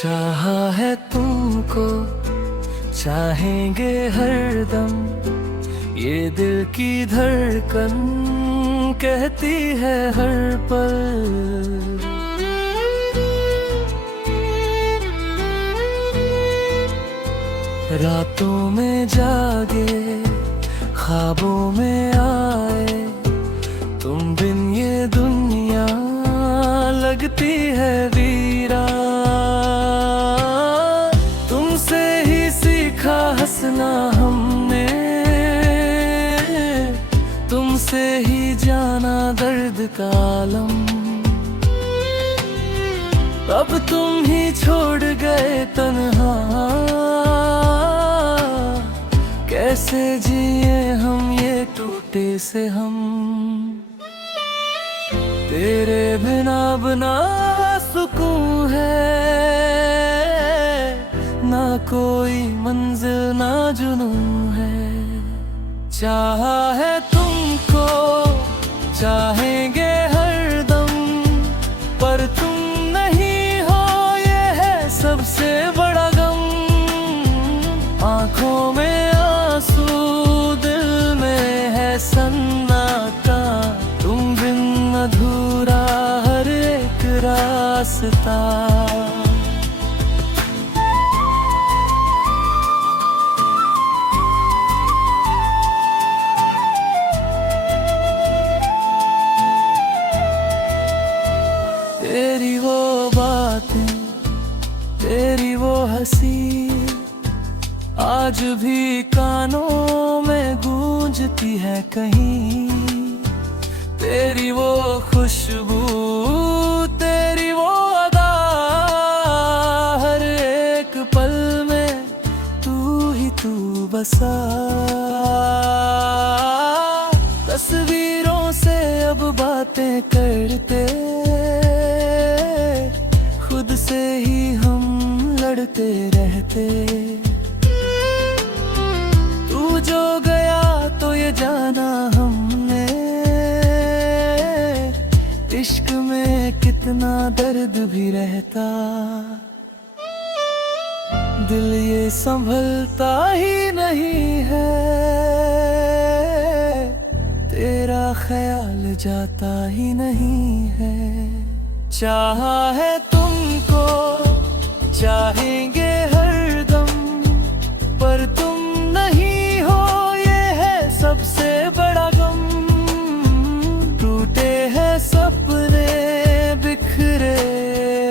चाहा है तुमको, चाहेंगे हरदम, ये दिल की धड़कन कहती है हर पल। रातों में जागे, ख्वाबों में आए, तुम बिन ये दुनिया लगती है वीरान। तुमसे ही सीखा हंसना हमने, तुमसे ही जाना दर्द का आलम। अब तुम ही छोड़ गए तन्हा, कैसे जिए हम ये टूटे से हम। तेरे बिना बना सुकून है, ना कोई मंजिल ना जुनून है। चाहा है तुमको, चाहेंगे हरदम, पर तुम नहीं हो ये है सबसे बड़ा गम। आँखों में आंसू, दिल में है सन्नाटा, तुम बिन अधूरा हर एक रास्ता। तेरी वो बातें, तेरी वो हंसी, आज भी कानों में गूंजती है कहीं। तेरी वो खुशबू, तेरी वो अदा, हर एक पल में तू ही तू बसा। तस्वीरों से अब बातें करते, खुद से ही हम लड़ते रहते। तू जो गया तो ये जाना हमने, इश्क में कितना दर्द भी रहता। दिल ये संभलता ही नहीं है, तेरा ख्याल जाता ही नहीं है। चाहा है तुमको, चाहेंगे हरदम, पर तुम नहीं हो ये है सबसे बड़ा गम। टूटे हैं सपने, बिखरे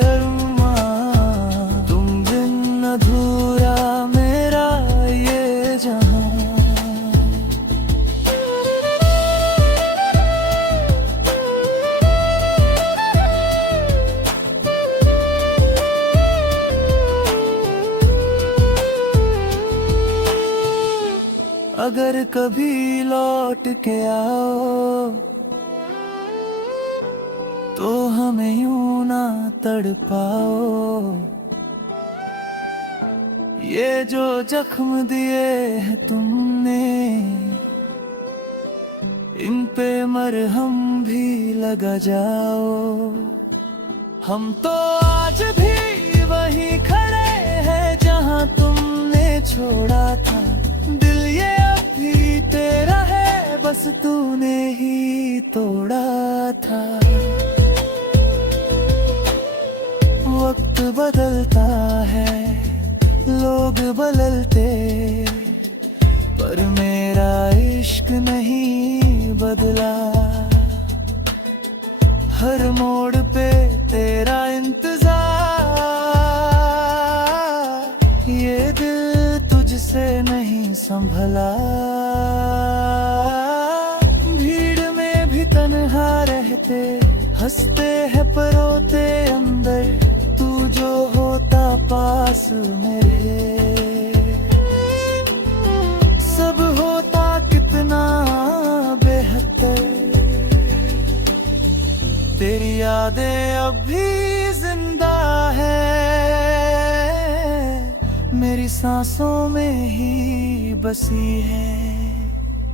अरमां, तुम बिन अधूरा मेरा ये जहां। अगर कभी लौट के आओ, तो हमें यूं ना तड़पाओ। ये जो जख्म दिए हैं तुमने, इन पे मरहम भी लगा जाओ। हम तो आज भी वहीं खड़े हैं जहां तुमने छोड़ा था। दिल ये अभी तेरा है, बस तूने ही तोड़ा था। वक्त बदलता है, लोग बदलते, पर मेरा इश्क नहीं बदला। हर मोड़ पे तेरा इंतजार, ये दिल तुझसे नहीं संभला। भीड़ में भी तन्हा रहते, हंसते हैं पर रोते अंदर, तू जो होता पास मेरे, सब होता कितना बेहतर। तेरी यादें अब भी जिंदा है, मेरी सांसों में ही बसी है।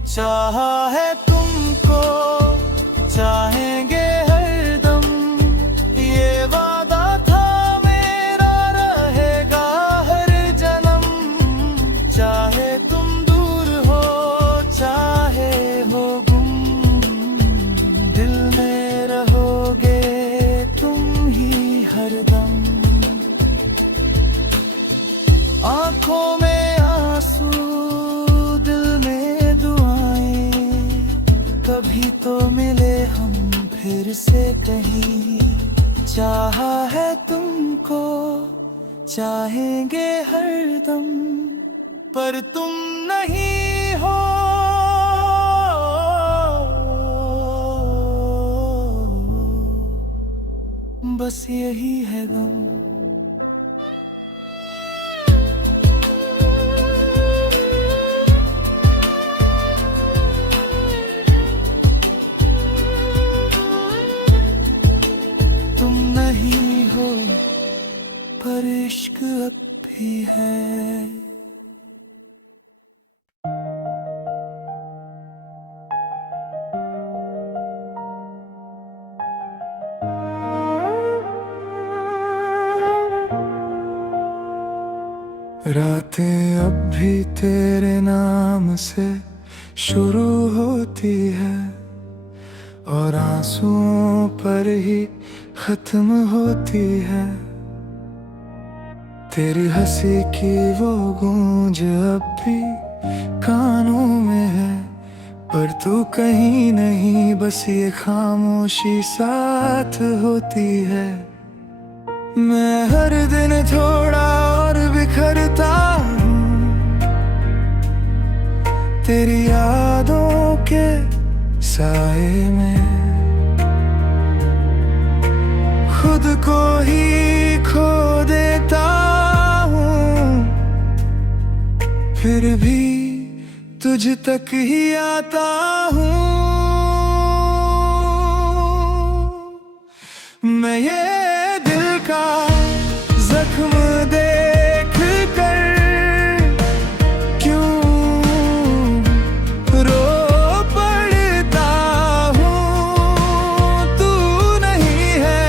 चाहा है तुमको, चाहेंगे हरदम, ये वादा था मेरा रहे कभी तो मिले हम फिर से कहीं। चाहा है तुमको, चाहेंगे हरदम, पर तुम नहीं हो। बस यही है गम। तुम नहीं हो, पर इश्क अब भी है। रातें अब भी तेरे नाम से शुरू होती है, और आंसुओं पर ही खत्म होती है। तेरी हंसी की वो गूंज अब भी कानों में है, पर तू कहीं नहीं, बस ये खामोशी साथ होती है। मैं हर दिन थोड़ा और बिखरता हूँ तेरी यादों के साए में। खुद को ही खो देता हूँ, फिर भी तुझ तक ही आता हूँ। मैं ये दिल का जख्म देख कर क्यों रो पड़ता हूँ। तू नहीं है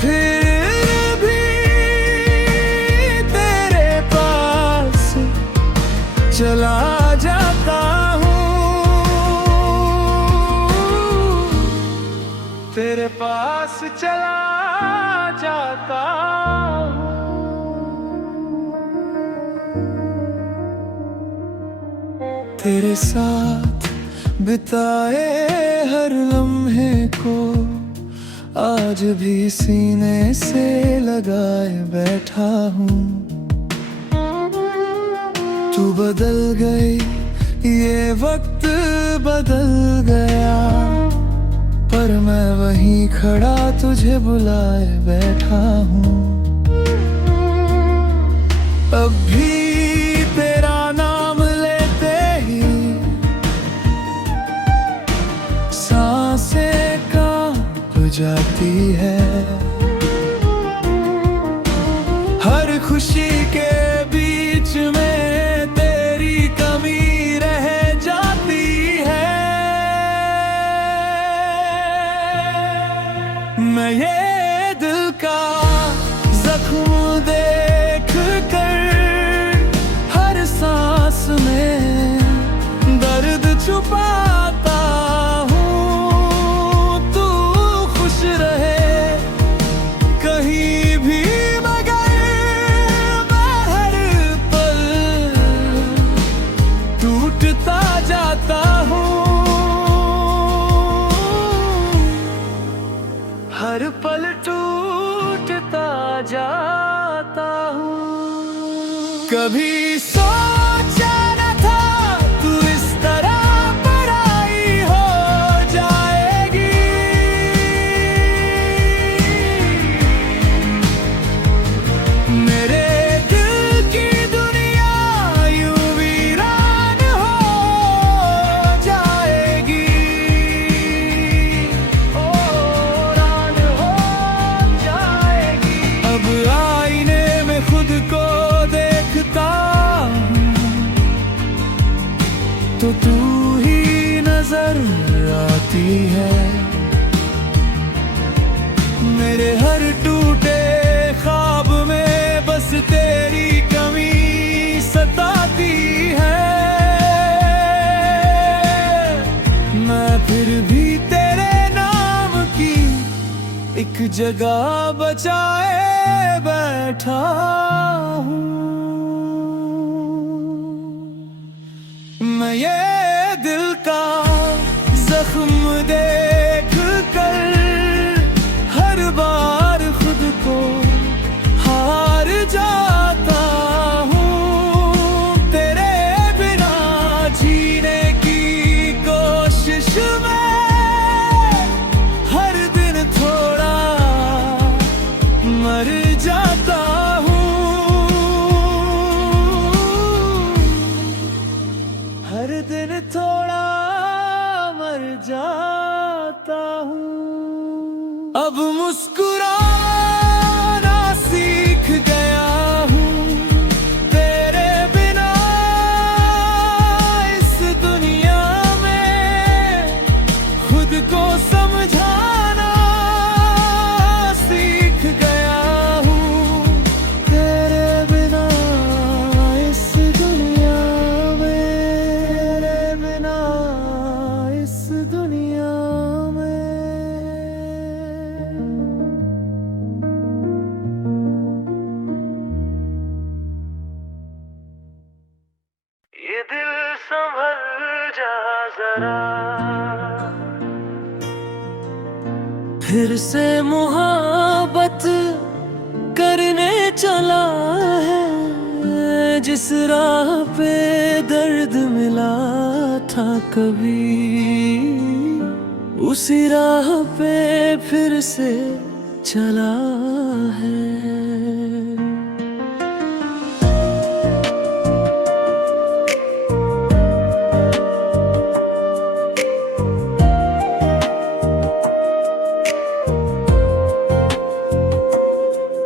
फिर भी तेरे पास चला जाता हूँ। तेरे पास चला जाता हूँ। तेरे साथ बिताए हर लम्हे को आज भी सीने से लगाए बैठा हूँ। तू बदल गई, ये वक्त बदल गया, पर मैं वहीं खड़ा तुझे बुलाए बैठा हूँ। अब भी तेरा नाम लेते ही सांसें कांप जाती है। हर खुशी के बीच में तेरी कमी रह जाती है। मैं ये दिल का जख्म देख कर हर सांस में दर्द छुपाता हूँ। तू खुश रहे कहीं भी, मगर मैं हर पल टूटता जाता हूँ। हर पल टूटता जाता हूँ। कभी सोचा न था तू इस तरह पराई हो जाएगी। मेरे दिल की दुनिया यूं वीरान हो जाएगी। अब आईने में खुद को देखता हूँ तो तू ही नजर आती है। मेरे हर टूटे ख्वाब में बस तेरी कमी सताती है। मैं फिर भी तेरे नाम की एक जगह बचाए बैठा हूँ। मैं ये दिल का थोड़ा मर जाता हूँ। अब मुस्कुराना सीख गया हूँ तेरे बिना इस दुनिया में। खुद को समझाना सीख गया हूँ तेरे बिना इस दुनिया में। तेरे बिना इस दुनिया में। ये दिल संभल जा जरा, फिर से मोहब्बत करने चला है। जिस राह पे दर्द मिला था कभी, उसी राह पे फिर से चला है।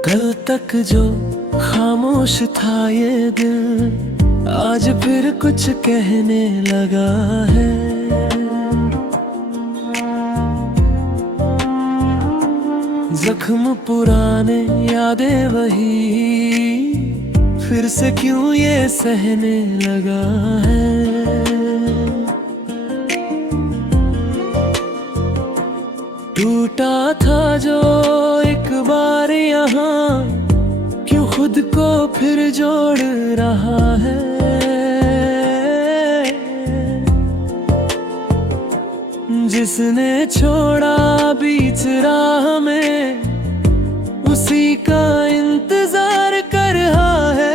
कल तक जो खामोश था ये दिल, आज फिर कुछ कहने लगा है। जख्म पुराने, यादें वही, फिर से क्यों ये सहने लगा है। टूटा था जो एक बार यहाँ, क्यों खुद को फिर जोड़ रहा है। जिसने छोड़ा बीच राह में, उसी का इंतजार कर रहा है।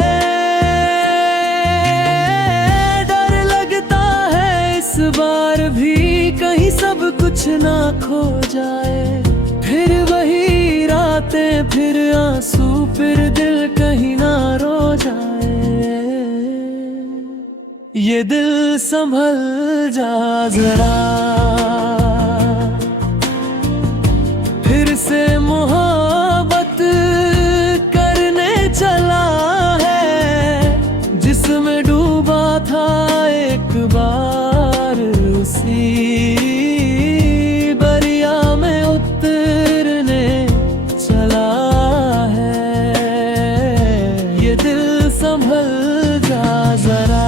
डर लगता है इस बार भी कहीं सब कुछ ना खो जाए। फिर वही रातें, फिर आंसू, फिर दिल कहीं ना रो जाए। ये दिल संभल जा जरा, फिर से मोहब्बत करने चला है। जिसमें डूबा था एक बार, उसी दरिया में उतरने चला है। ये दिल संभल जा जरा,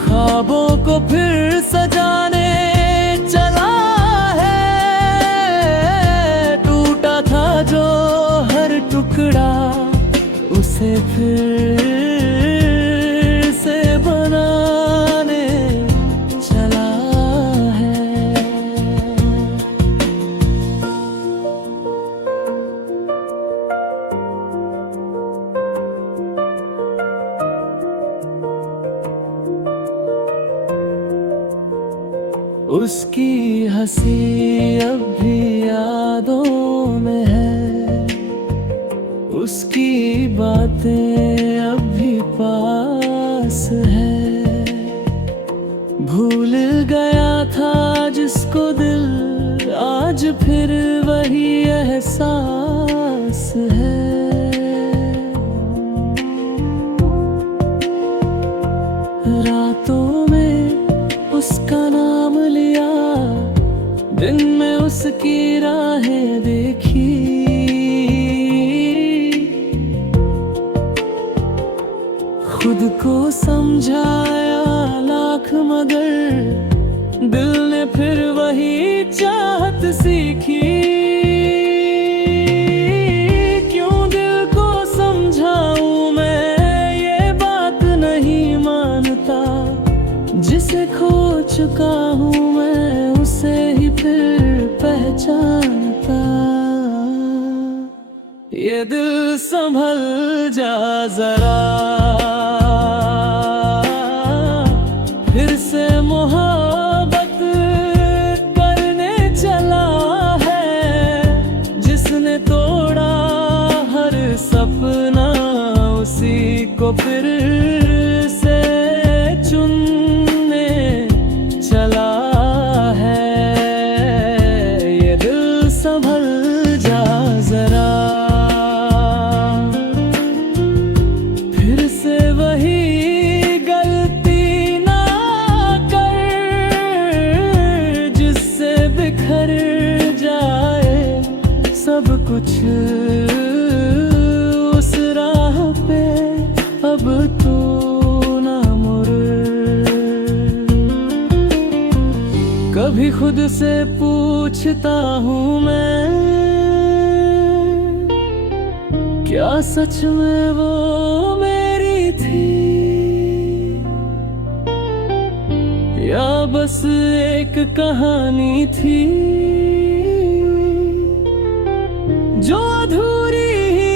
ख्वाबों को फिर सजाने चला है। टूटा था जो हर टुकड़ा, उसे फिर से बनाने चला है। उसकी हंसी अब भी यादों में है, उसकी बातें अब भी पास है। भूल गया था जिसको दिल, आज फिर वही एहसास है। रातों में उसका नाम लिया, दिन में उसकी राहें देखी। खुद को समझाया लाख, मगर दिल ने फिर वही चाहत सीखी। क्यों दिल को समझाऊं मैं, ये बात नहीं मानता। जिसे खो चुका हूँ मैं, उसे ही फिर पहचानता। ये दिल संभल जा जरा, फिर से मोहब्बत करने चला है। जिसने तोड़ा हर सपना, उसी को फिर से कभी खुद से पूछता हूँ मैं, क्या सच में वो मेरी थी, या बस एक कहानी थी जो अधूरी ही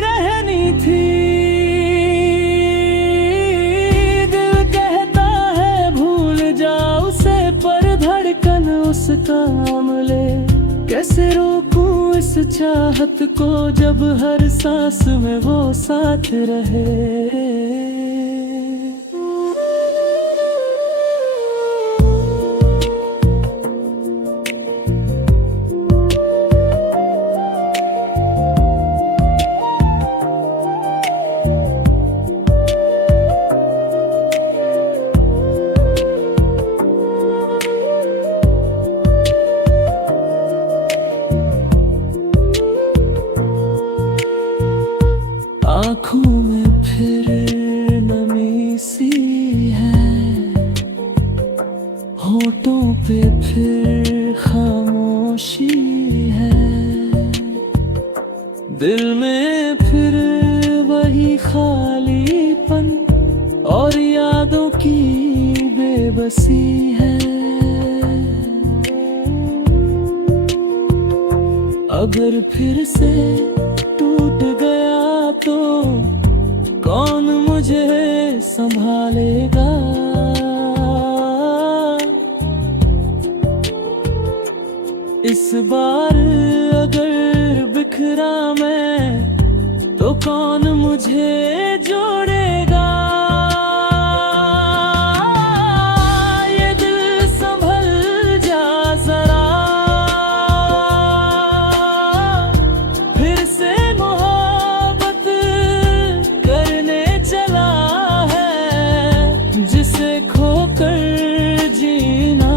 रहनी थी। दिल कहता है भूल जा उसे, पर धड़कन उसका हमले कैसे रोकूं इस चाहत को, जब हर सांस में वो साथ रहे। आँखों में फिर नमी सी है, होठों पे फिर खामोशी है, दिल में फिर वही खालीपन और यादों की बेबसी है। अगर फिर से टूट गया तो कौन मुझे संभालेगा, इस बार अगर बिखरा मैं तो कौन मुझे जोड़ेगा। ये दिल संभल जा जरा, फिर से जिसे खोकर जीना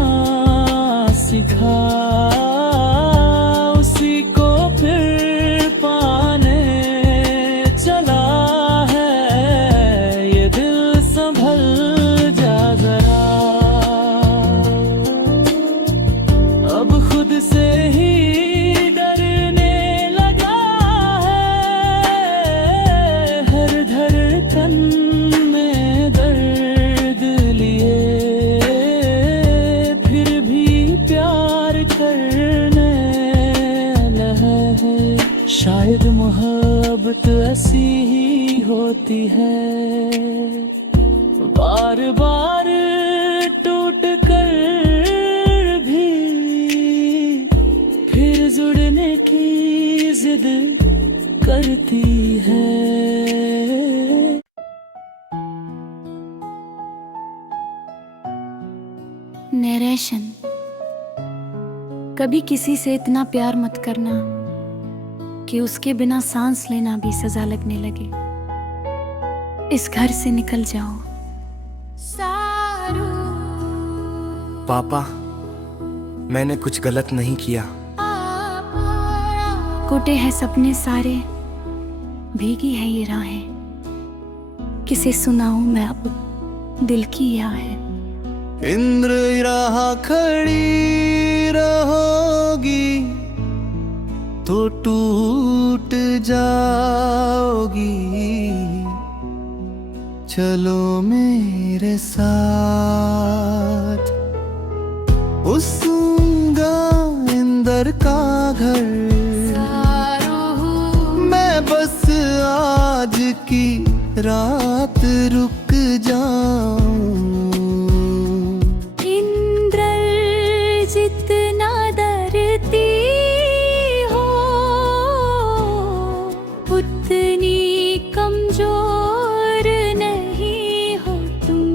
सिखा, उसी को फिर पाने चला है। ये दिल संभल जा जरा, अब खुद से ही डरने लगा है। हर धड़कन में दर्द लिए फिर भी प्यार करने लगा है। शायद मोहब्बत ऐसी ही होती है, बार बार टूट कर भी फिर जुड़ने की जिद करती है। नरेशन। कभी किसी से इतना प्यार मत करना कि उसके बिना सांस लेना भी सजा लगने लगे। इस घर से निकल जाओ। पापा, मैंने कुछ गलत नहीं किया। कोटे हैं सपने सारे, भीगी है ये राहें, किसे सुनाऊं मैं अब दिल की आहें। इंद्र राह खड़ी रहोगी तो टूट जाओगी, चलो मेरे साथ। उसूंगा इंद्र का घर, मैं बस आज की रात रुक जाऊं। जितना डरती हो उतनी कमजोर नहीं हो तुम।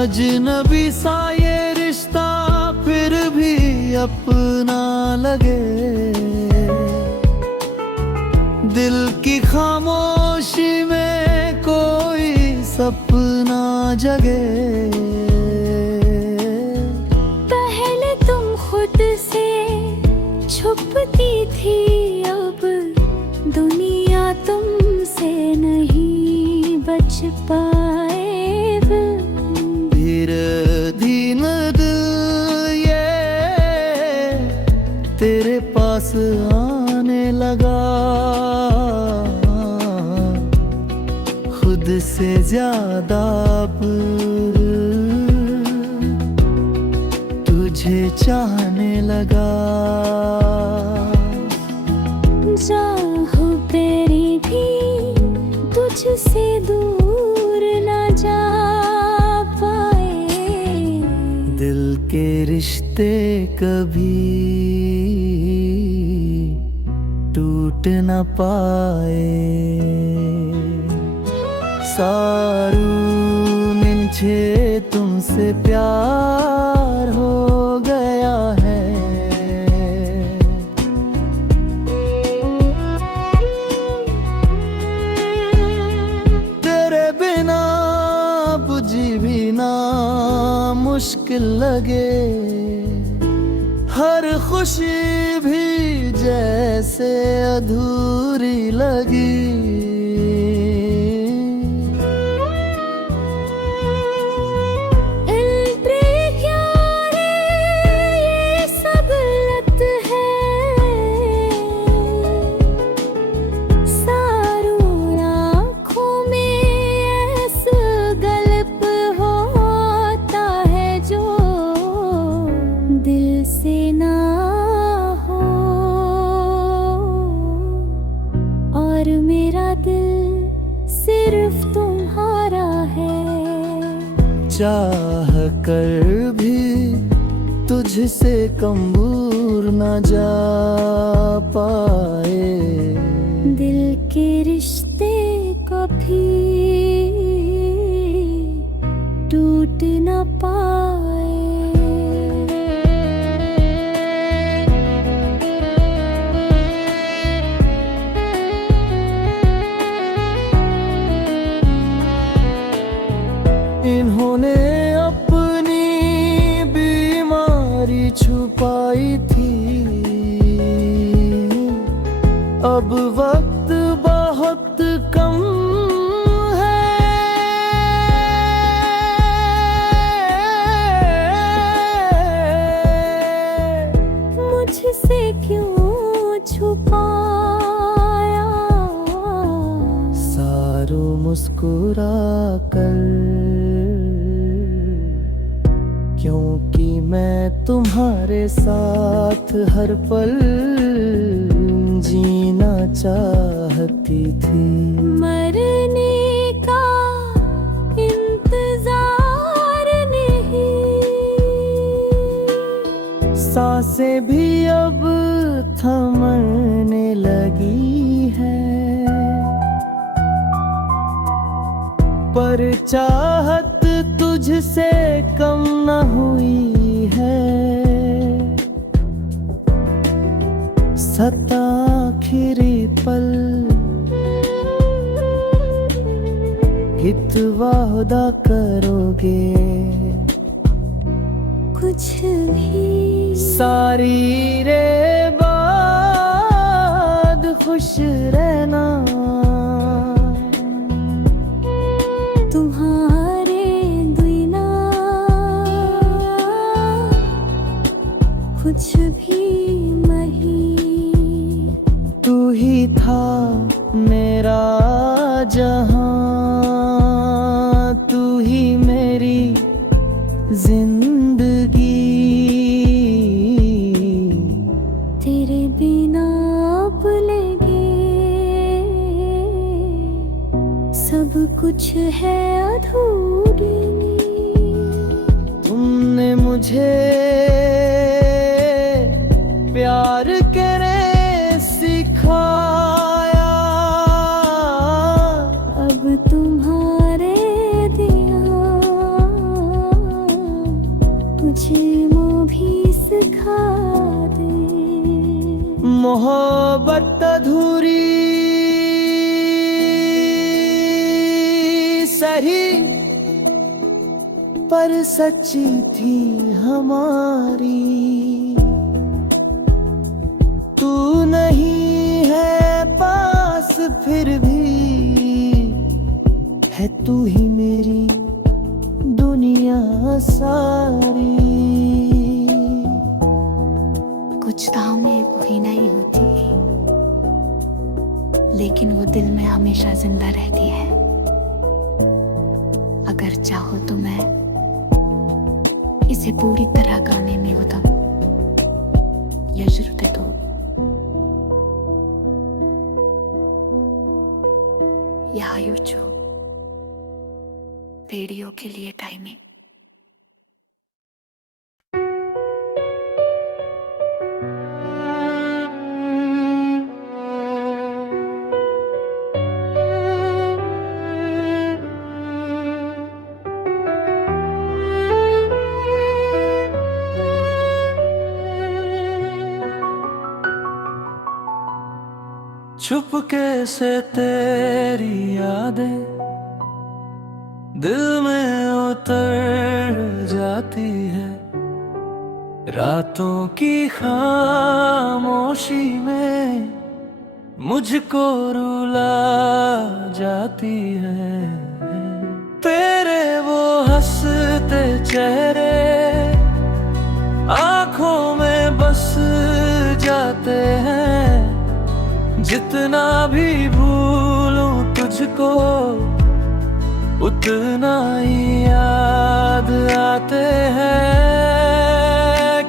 अजनबी सा ये रिश्ता फिर भी अपना लगे, दिल की खामोशी में कोई सपना जगे। पहले तुम खुद पाए फिर धीरे धीरे दिल ये तेरे पास आने लगा, खुद से ज्यादा अब तुझे चाहने लगा। चाहो तेरी भी तुझसे दूर ना जा पाए, दिल के रिश्ते कभी टूट न पाए। सारू मुझे तुमसे प्यार हो गया है, तेरे बिना बुझी भी ना मुश्किल लगे, हर खुशी भी जैसे अधूरी लगी। मेरा दिल सिर्फ तुम्हारा है, चाह कर भी तुझसे कम दूर न जा पाए, दिल के रिश्ते कभी टूट न पाए। इन्होंने अपनी बीमारी छुपाई थी, अब वक्त बहुत कम है, मुझसे क्यों छुपाया, सारू मुस्कुरा कर, क्योंकि मैं तुम्हारे साथ हर पल जीना चाहती थी। मरने का इंतजार नहीं, सांसें भी अब थमने लगी है, पर चाहत तुझसे कम न हुई है, सता आखिरी पल कित वादा करोगे, कुछ भी सारी रे बाद खुश रहना, तुम्हारे बिना कुछ भी नहीं, तू ही था मेरा जहां, तू ही मेरी जिंदगी, तेरे बिना अब लगे सब कुछ है अधूरी। तुमने मुझे प्यार करे सिखाया, अब तुम्हारे दिया मुझे वो भी सिखा दे, मोहब्बत अधूरी सही पर सच्ची थी हमारी, तू नहीं है पास फिर भी है तू ही मेरी दुनिया सारी। कुछ थामे पूरी नहीं होती, लेकिन वो दिल में हमेशा जिंदा रहती है। अगर चाहो तो मैं इसे पूरी तरह गाने में उतम यशरुते तो यायुचो रेडियो के लिए टाइमिंग। चुपके से तेरी यादें दिल में उतर जाती है, रातों की खामोशी में मुझको रुला जाती है। तेरे वो हंसते चेहरे आंखों में बस जाते हैं, जितना भी भूलूं तुझको उतना ही याद आते हैं।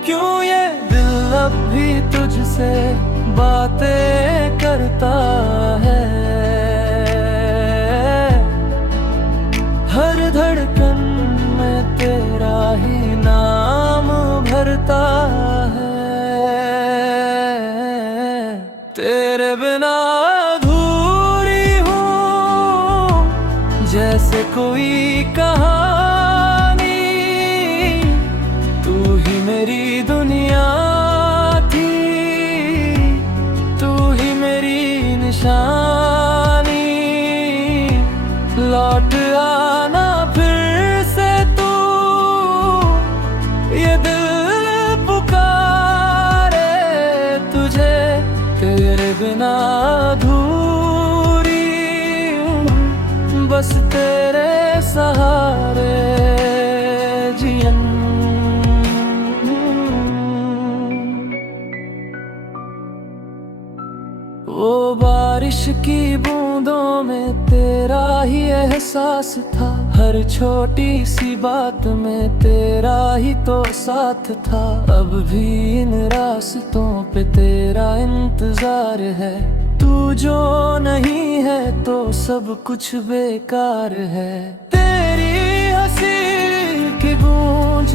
क्यों ये दिल अब भी तुझसे बातें करता है, हर धड़कन में तेरा ही नाम भरता है। तेरे बिना अधूरी हूँ जैसे कोई कहानी, तू ही मेरी दुनिया थी, तू ही मेरी निशानी। लौट आना फिर से तू, ये दिल पुकारे तुझे। तेरे बिना अधूरी हूँ, बस तेरे सहारे जियन। वो बारिश की बूंदों में तेरा ही एहसास था, हर छोटी सी बात में तेरा ही तो साथ था। अब भी इन रास्तों पे तेरा इंतजार है, तू जो नहीं है तो सब कुछ बेकार है। तेरी हंसी की गूंज